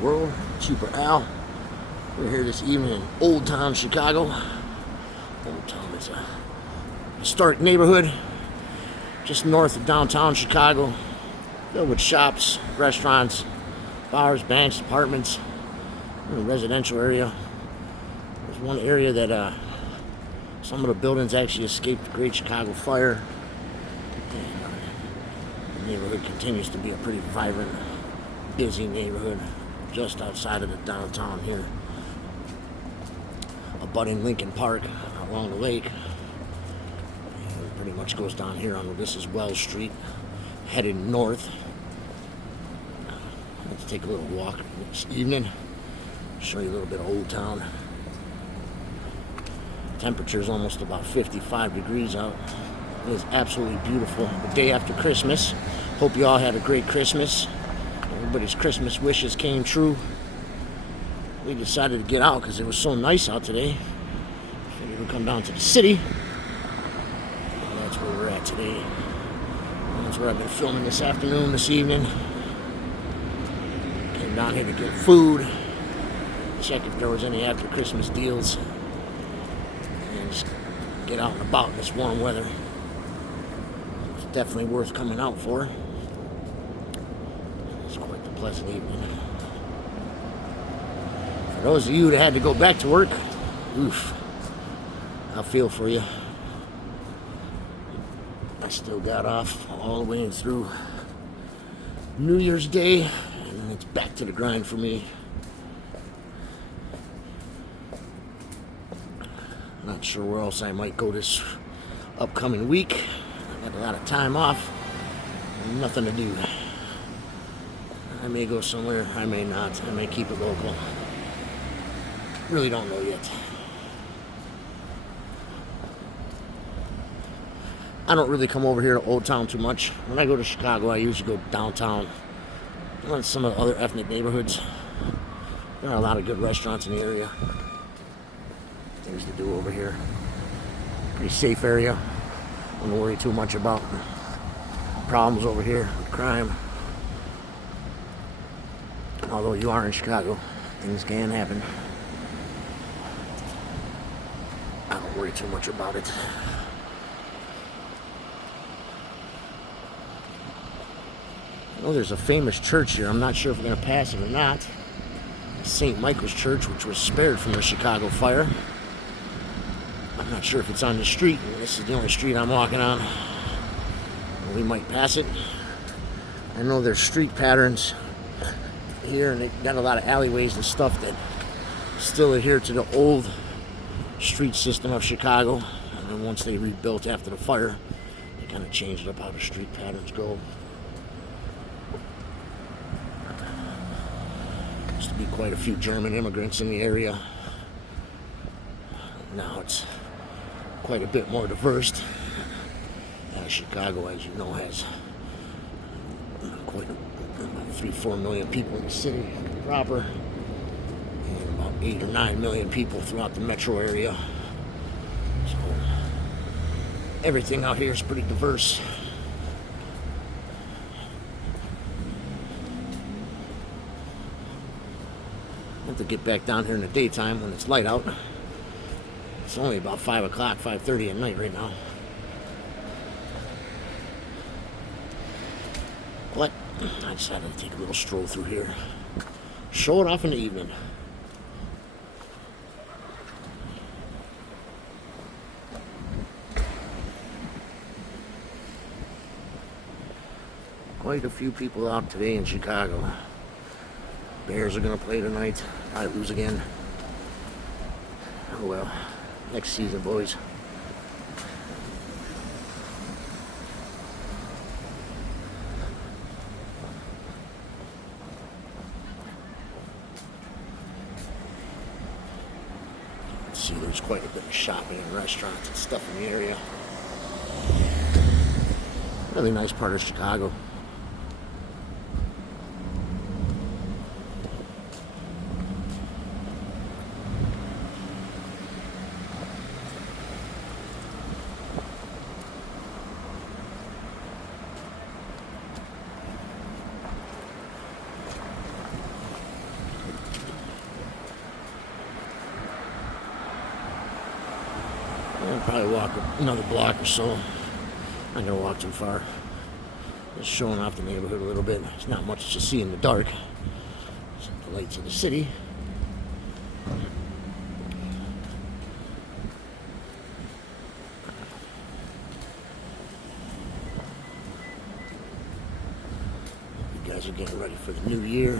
World, Super Al. We're here this evening in Old Town Chicago. Old Town is a historic neighborhood just north of downtown Chicago, filled with shops, restaurants, bars, banks, apartments, in a residential area. There's one area that some of the buildings actually escaped the Great Chicago Fire. And the neighborhood continues to be a pretty vibrant, busy neighborhood just outside of the downtown here. Abutting Lincoln Park along the lake. And it pretty much goes down here on this is Wells Street, headed north. Let's take a little walk this evening. Show you a little bit of Old Town. Temperature is almost about 55 degrees out. It is absolutely beautiful. The day after Christmas. Hope you all had a great Christmas. Everybody's Christmas wishes came true. We decided to get out because it was so nice out today. Figured we'd come down to the city. And that's where we're at today. And that's where I've been filming this afternoon, this evening. Came down here to get food. Check if there was any after Christmas deals. And just get out and about in this warm weather. It's definitely worth coming out for. It's quite the pleasant evening. For those of you that had to go back to work, oof, I feel for you. I still got off all the way through New Year's Day, and it's back to the grind for me. Not sure where else I might go this upcoming week. I got a lot of time off, nothing to do. I may go somewhere, I may not. I may keep it local. Really don't know yet. I don't really come over here to Old Town too much. When I go to Chicago, I usually go downtown. And some of the other ethnic neighborhoods. There are a lot of good restaurants in the area. Things to do over here. Pretty safe area. Don't worry too much about problems over here with crime. Although you are in Chicago, things can happen. I don't worry too much about it. I know there's a famous church here. I'm not sure if we're going to pass it or not. St. Michael's Church, which was spared from the Chicago fire. I'm not sure if it's on the street. This is the only street I'm walking on. We might pass it. I know there's street patterns here, and they got a lot of alleyways and stuff that still adhere to the old street system of Chicago. And then once they rebuilt after the fire, they kind of changed up how the street patterns go. Used to be quite a few German immigrants in the area. Now it's quite a bit more diverse. Chicago, as you know, has quite 3-4 million people in the city proper, and about 8 or 9 million people throughout the metro area. So everything out here is pretty diverse. I have to get back down here in the daytime when it's light out. It's only about 5 o'clock, 5:30 at night right now. But I decided to take a little stroll through here. Show it off in the evening. Quite a few people out today in Chicago. Bears are going to play tonight. Probably lose again. Oh well. Next season, boys. See, there's quite a bit of shopping and restaurants and stuff in the area. Really nice part of Chicago. Probably walk another block or so. I'm gonna walk too far. Just showing off the neighborhood a little bit. There's not much to see in the dark. The lights of the city. You guys are getting ready for the new year.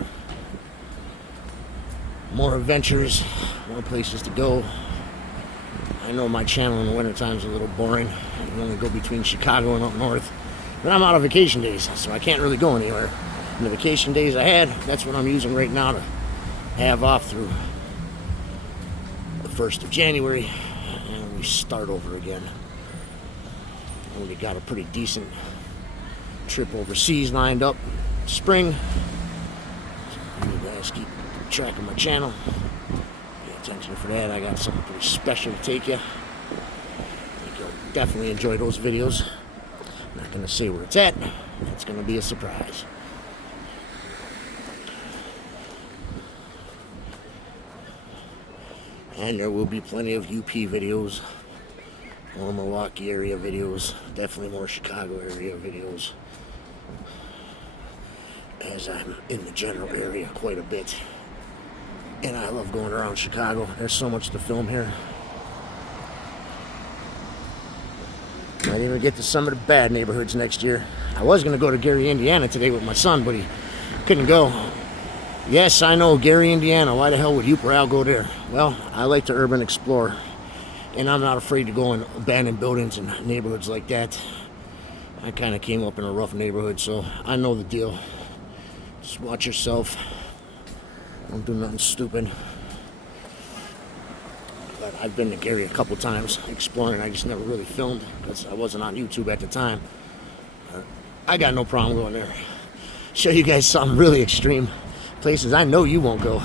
More adventures, more places to go. I know my channel in the wintertime is a little boring. I can only go between Chicago and up north. But I'm out of vacation days, so I can't really go anywhere. And the vacation days I had, that's what I'm using right now to have off through the 1st of January. And we start over again. Already got a pretty decent trip overseas lined up. Spring. So you guys keep track of my channel. Pay attention for that. I got something pretty special to take you. I think you'll definitely enjoy those videos. I'm not going to say where it's at. It's going to be a surprise. And there will be plenty of UP videos, more Milwaukee area videos, definitely more Chicago area videos, as I'm in the general area quite a bit. And I love going around Chicago. There's so much to film here. Might even get to some of the bad neighborhoods next year. I was going to go to Gary, Indiana today with my son, but he couldn't go. Yes, I know, Gary, Indiana. Why the hell would you or Al go there? Well, I like to urban explore, and I'm not afraid to go in abandoned buildings and neighborhoods like that. I kind of came up in a rough neighborhood, so I know the deal. Just watch yourself. Don't do nothing stupid. But I've been to Gary a couple times exploring. I just never really filmed because I wasn't on YouTube at the time. I got no problem going there. Show you guys something really extreme. Places I know you won't go.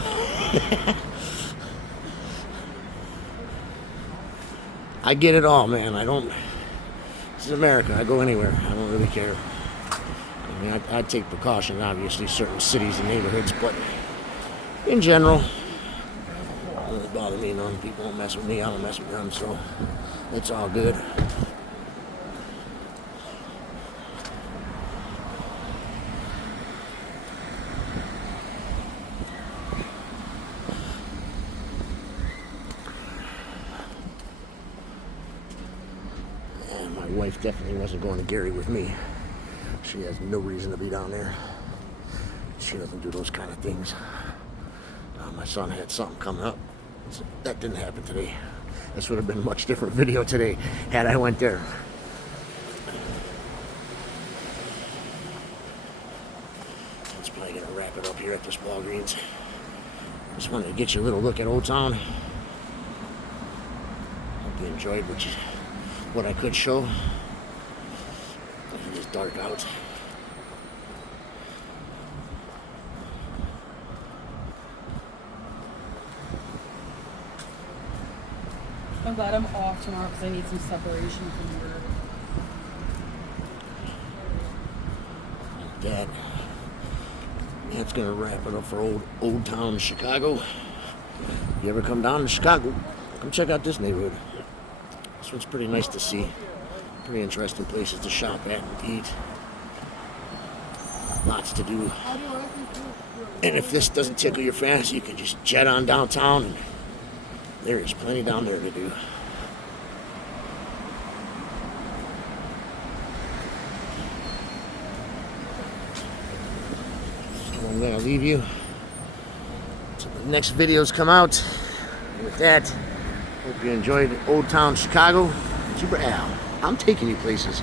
I get it all, man. This is America. I go anywhere. I don't really care. I mean, I take precautions, obviously, certain cities and neighborhoods, but in general, it doesn't really bother me none. People don't mess with me. I don't mess with them, so it's all good. My wife definitely wasn't going to Gary with me. She has no reason to be down there. She doesn't do those kind of things. My son had something coming up. So that didn't happen today. This would have been a much different video today had I went there. That's probably going to wrap it up here at this Walgreens. Just wanted to get you a little look at Old Town. Hope you enjoyed what I could show. It is dark out. I'm glad I'm off tomorrow because I need some separation from work. Like that. That's gonna wrap it up for Old Town Chicago. If you ever come down to Chicago, come check out this neighborhood. This one's pretty nice to see. Pretty interesting places to shop at and eat. Lots to do. And if this doesn't tickle your fancy, you can just jet on downtown, and there is plenty down there to do. So I'm gonna leave you until the next videos come out. And with that, hope you enjoyed Old Town Chicago. Super Al. I'm taking you places.